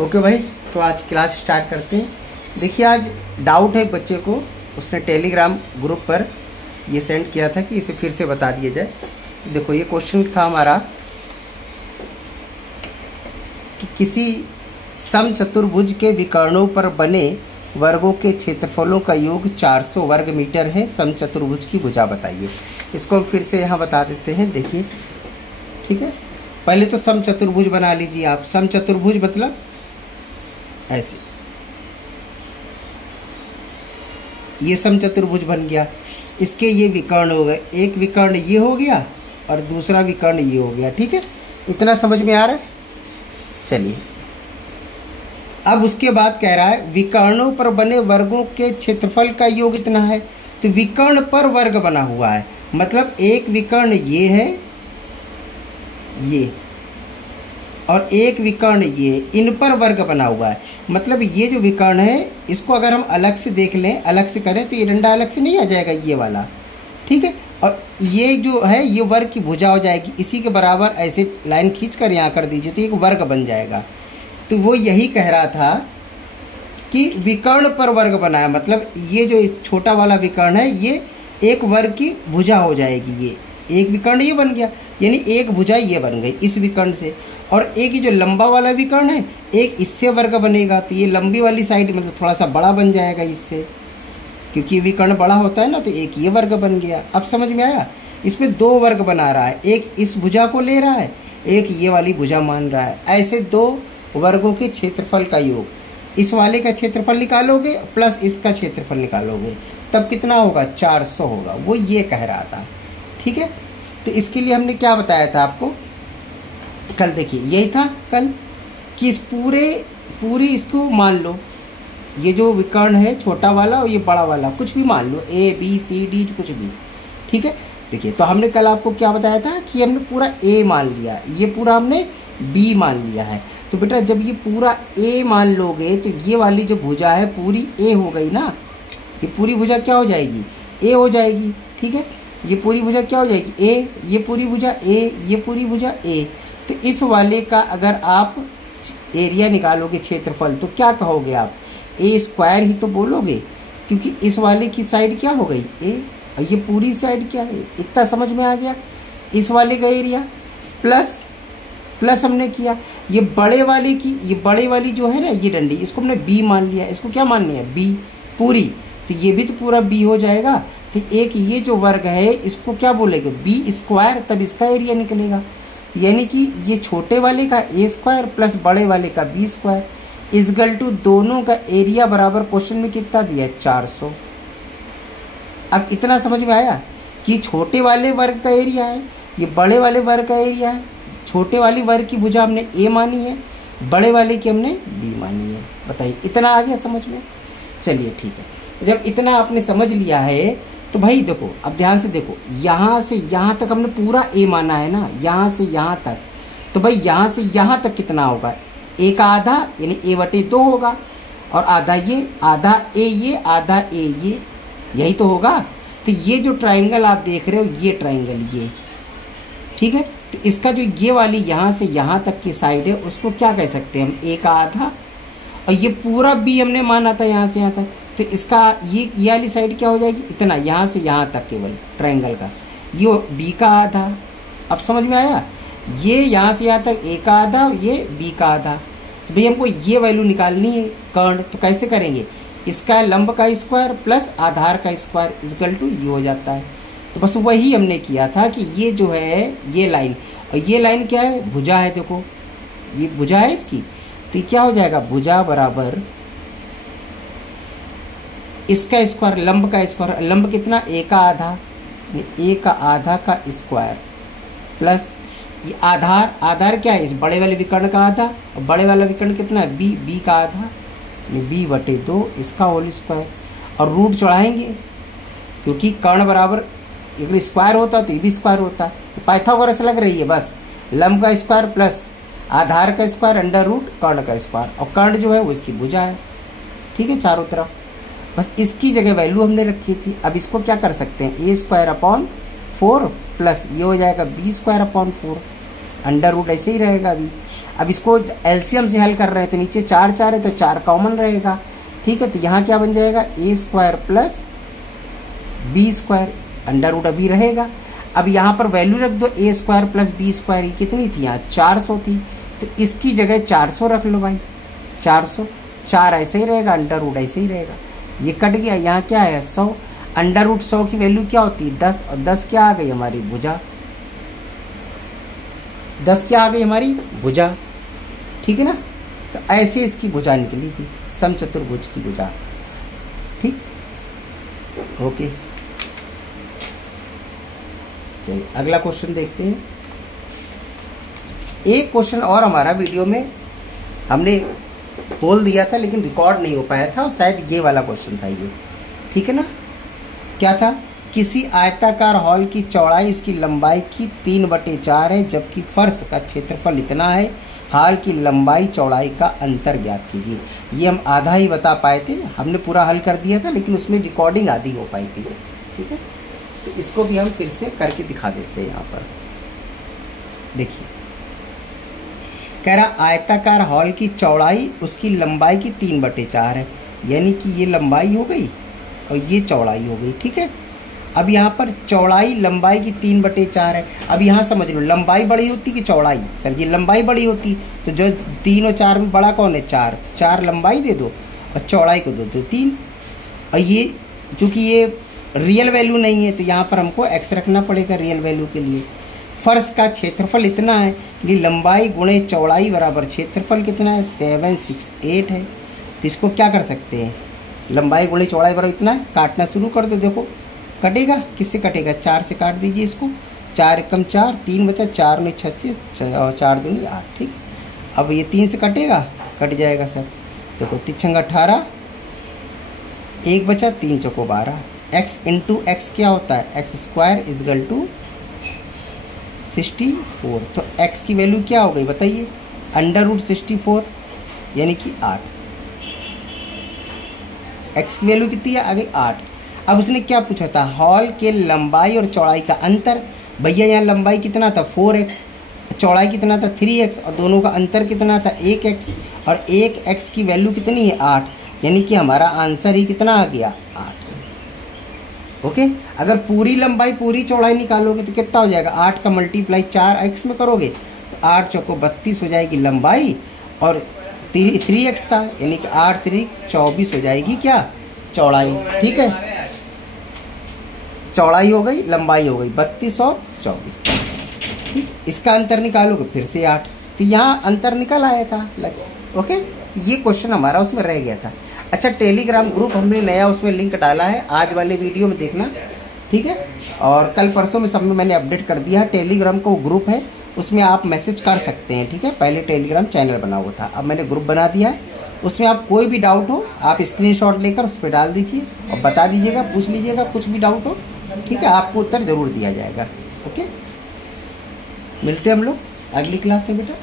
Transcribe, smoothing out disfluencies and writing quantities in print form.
Okay भाई, तो आज क्लास स्टार्ट करते हैं। देखिए, आज डाउट है बच्चे को, उसने टेलीग्राम ग्रुप पर ये सेंड किया था कि इसे फिर से बता दिया जाए। तो देखो, ये क्वेश्चन था हमारा कि किसी समचतुर्भुज के विकर्णों पर बने वर्गों के क्षेत्रफलों का योग 400 वर्ग मीटर है। समचतुर्भुज की भुजा बताइए। इसको हम फिर से यहाँ बता देते हैं। देखिए, ठीक है, पहले तो समचतुर्भुज बना लीजिए आप। समचतुर्भुज मतलब ऐसे, ये समचतुर्भुज बन गया। इसके ये विकर्ण हो गए, एक विकर्ण ये हो गया और दूसरा विकर्ण ये हो गया। ठीक है, इतना समझ में आ रहा है? चलिए, अब उसके बाद कह रहा है विकर्णों पर बने वर्गों के क्षेत्रफल का योग इतना है। तो विकर्ण पर वर्ग बना हुआ है, मतलब एक विकर्ण ये है, ये, और एक विकर्ण ये, इन पर वर्ग बना हुआ है। मतलब ये जो विकर्ण है, इसको अगर हम अलग से देख लें, अलग से करें, तो ये डंडा अलग से नहीं आ जाएगा, ये वाला। ठीक है, और ये जो है ये वर्ग की भुजा हो जाएगी। इसी के बराबर ऐसे लाइन खींच कर यहाँ कर दीजिए तो एक वर्ग बन जाएगा। तो वो यही कह रहा था कि विकर्ण पर वर्ग बना है, मतलब ये जो छोटा वाला विकर्ण है ये एक वर्ग की भुजा हो जाएगी। ये एक विकर्ण ये बन गया, यानी एक भुजा ये बन गई इस विकर्ण से। और एक ये जो लंबा वाला विकर्ण है, एक इससे वर्ग बनेगा, तो ये लंबी वाली साइड मतलब थोड़ा सा बड़ा बन जाएगा इससे, क्योंकि ये विकर्ण बड़ा होता है ना। तो एक ये वर्ग बन गया। अब समझ में आया? इसमें दो वर्ग बना रहा है, एक इस भुजा को ले रहा है, एक ये वाली भुजा मान रहा है। ऐसे दो वर्गों के क्षेत्रफल का योग, इस वाले का क्षेत्रफल निकालोगे प्लस इसका क्षेत्रफल निकालोगे, तब कितना होगा? 400 होगा। वो ये कह रहा था। ठीक है, तो इसके लिए हमने क्या बताया था आपको कल? देखिए, यही था कल कि इस पूरी इसको मान लो, ये जो विकर्ण है छोटा वाला और ये बड़ा वाला, कुछ भी मान लो, ए बी सी डी कुछ भी। ठीक है, देखिए, तो हमने कल आपको क्या बताया था कि हमने पूरा ए मान लिया, ये पूरा हमने बी मान लिया है। तो बेटा, जब ये पूरा ए मान लोगे तो ये वाली जो भुजा है पूरी ए हो गई ना। ये पूरी भुजा क्या हो जाएगी? ए हो जाएगी। ठीक है, ये पूरी भुजा क्या हो जाएगी? ए। ये पूरी भुजा ए, ये पूरी भुजा ए। तो इस वाले का अगर आप एरिया निकालोगे, क्षेत्रफल, तो क्या कहोगे आप? ए स्क्वायर ही तो बोलोगे, क्योंकि इस वाले की साइड क्या हो गई? ए, और ये पूरी साइड क्या है? इतना समझ में आ गया? इस वाले का एरिया प्लस हमने किया ये बड़े वाले की, ये बड़े वाली जो है ना ये डंडी, इसको हमने बी मान लिया। इसको क्या मान लिया? बी पूरी। तो ये भी तो पूरा बी हो जाएगा। तो एक ये जो वर्ग है इसको क्या बोलेंगे? बी स्क्वायर, तब इसका एरिया निकलेगा। यानी कि ये छोटे वाले का ए स्क्वायर प्लस बड़े वाले का बी स्क्वायर इजगल टू दोनों का एरिया बराबर क्वेश्चन में कितना दिया है? 400। अब इतना समझ में आया कि छोटे वाले वर्ग का एरिया है, ये बड़े वाले वर्ग का एरिया है। छोटे वाली वर्ग की भुजा हमने ए मानी है, बड़े वाले की हमने बी मानी है। बताइए, इतना आ गया समझ में? चलिए, ठीक है। जब इतना आपने समझ लिया है तो भाई देखो, अब ध्यान से देखो, यहाँ से यहाँ तक हमने पूरा ए माना है ना, यहाँ से यहाँ तक। तो भाई यहाँ से यहाँ तक कितना होगा? ए का आधा, यानी ए बटे 2 होगा, और आधा ये, आधा ए ये, आधा ए ये, यही तो होगा। तो ये जो ट्राइंगल आप देख रहे हो, ये ट्राइंगल ये, ठीक है, तो इसका जो ये वाली यहाँ से यहाँ तक की साइड है उसको क्या कह सकते हैं हम? ए का आधा। और ये पूरा बी हमने माना था यहाँ से यहाँ तक, तो इसका ये वाली साइड क्या हो जाएगी? इतना, यहाँ से यहाँ तक केवल ट्रायंगल का, ये बी का आधा। अब समझ में आया? ये यहाँ से यहाँ तक ए का आधा, ये बी का आधा। तो भाई हमको ये वैल्यू निकालनी है कर्ण, तो कैसे करेंगे? इसका लंब का स्क्वायर प्लस आधार का स्क्वायर इजकल टू ये हो जाता है। तो बस वही हमने किया था कि ये जो है ये लाइन, और ये लाइन क्या है? भुजा है। देखो, ये भुजा है इसकी, तो ये क्या हो जाएगा? भुजा बराबर इसका स्क्वायर, लंब का स्क्वायर। लंब कितना? ए का आधा, ए का आधा का स्क्वायर प्लस ये आधार। आधार क्या है? इस बड़े वाले विकर्ण का आधा, और बड़े वाला विकर्ण कितना है? बी, बी का आधा, बी बटे 2 इसका होल स्क्वायर। और रूट चढ़ाएंगे, क्योंकि कर्ण बराबर अगर स्क्वायर होता तो ये भी स्क्वायर होता है। तो पाइथागोरस लग रही है बस, लंब का स्क्वायर प्लस आधार का स्क्वायर अंडर रूट कर्ण का स्क्वायर, और कर्ण जो है वो इसकी भुजा है। ठीक है, चारों तरफ। बस इसकी जगह वैल्यू हमने रखी थी। अब इसको क्या कर सकते हैं? ए स्क्वायर अपॉन 4 प्लस ये हो जाएगा B square upon 4। Under root ऐसे ही रहेगा अभी। अब इसको एलसीएम से हल कर रहे हैं तो नीचे 4 4 है तो 4 कॉमन रहेगा, ठीक है। तो यहाँ क्या बन जाएगा A square plus B square, under root अभी रहेगा। अब यहाँ पर वैल्यू रख दो A square plus B square, ये कितनी थी यहाँ 400 थी, तो इसकी जगह 400 रख लो भाई, 400, 4 ऐसे ही रहेगा, अंडर रूट ऐसे ही रहेगा, ये कट गया। यहाँ क्या है 100, अंडर रूट 100 की वैल्यू क्या होती है 10, और 10 क्या आ गई हमारी भुजा, 10 क्या आ गई हमारी भुजा, ठीक है ना। तो ऐसे इसकी भुजा निकली थी, समचतुर्भुज की भुजा, ठीक, ओके। चलिए अगला क्वेश्चन देखते हैं। एक क्वेश्चन और हमारा वीडियो में हमने बोल दिया था लेकिन रिकॉर्ड नहीं हो पाया था, और शायद ये वाला क्वेश्चन था ये, ठीक है ना। क्या था, किसी आयताकार हॉल की चौड़ाई उसकी लंबाई की 3/4 है, जबकि फर्श का क्षेत्रफल इतना है, हॉल की लंबाई चौड़ाई का अंतर ज्ञात कीजिए। ये हम आधा ही बता पाए थे, हमने पूरा हल कर दिया था लेकिन उसमें रिकॉर्डिंग आधी हो पाई थी, ठीक है। तो इसको भी हम फिर से करके दिखा देते हैं। यहाँ पर देखिए कह रहा आयताकार हॉल की चौड़ाई उसकी लंबाई की 3/4 है, यानी कि ये लंबाई हो गई और ये चौड़ाई हो गई, ठीक है। अब यहाँ पर चौड़ाई लंबाई की 3/4 है। अब यहाँ समझ लो लंबाई बड़ी होती कि चौड़ाई, सर जी लंबाई बड़ी होती, तो जो 3 और 4 में बड़ा कौन है 4, तो 4 लंबाई दे दो और चौड़ाई को दो तो 3। और ये चूँकि ये रियल वैल्यू नहीं है तो यहाँ पर हमको x रखना पड़ेगा रियल वैल्यू के लिए। फर्श का क्षेत्रफल इतना है, यानी लंबाई गुणे चौड़ाई बराबर क्षेत्रफल कितना है 768 है। तो इसको क्या कर सकते हैं, लंबाई गुणे चौड़ाई बराबर इतना है, काटना शुरू कर दो, देखो कटेगा, किससे कटेगा 4 से काट दीजिए इसको, 4 एकम 4, 3 बचा, 4 में 26 और 4 दूनी 8, ठीक। अब ये 3 से कटेगा, कट जाएगा सर, देखो 3 18, 1 बचा, 3 चौको 12, x इंटू एक्स क्या होता है एक्स स्क्वायर इजगल टू 64। तो x की वैल्यू क्या हो गई बताइए, अंडर रूट 64 यानी कि 8। x की वैल्यू कितनी है आ गई 8। अब उसने क्या पूछा था, हॉल के लंबाई और चौड़ाई का अंतर। भैया यहाँ लंबाई कितना था 4x, चौड़ाई कितना था 3x, और दोनों का अंतर कितना था 1x, और 1x की वैल्यू कितनी है 8, यानी कि हमारा आंसर ही कितना आ गया 8। ओके अगर पूरी लंबाई पूरी चौड़ाई निकालोगे तो कितना हो जाएगा, 8 का मल्टीप्लाई 4x में करोगे तो 8 चौको 32 हो जाएगी लंबाई, और 3x था यानी कि 8 3 24 हो जाएगी क्या चौड़ाई, ठीक है। चौड़ाई हो गई, लंबाई हो गई 32 और 24, ठीक। इसका अंतर निकालोगे फिर से 8, तो यहाँ अंतर निकल आया था, ओके। ये क्वेश्चन हमारा उसमें रह गया था। अच्छा टेलीग्राम ग्रुप हमने नया उसमें लिंक डाला है, आज वाले वीडियो में देखना, ठीक है। और कल परसों में सब में मैंने अपडेट कर दिया है, टेलीग्राम का वो ग्रुप है, उसमें आप मैसेज कर सकते हैं, ठीक है। पहले टेलीग्राम चैनल बना हुआ था, अब मैंने ग्रुप बना दिया है, उसमें आप कोई भी डाउट हो आप स्क्रीनशॉट लेकर उस पर डाल दीजिए और बता दीजिएगा, पूछ लीजिएगा, कुछ भी डाउट हो, ठीक है, आपको उत्तर ज़रूर दिया जाएगा। ओके मिलते हैं हम लोग अगली क्लास में बेटा।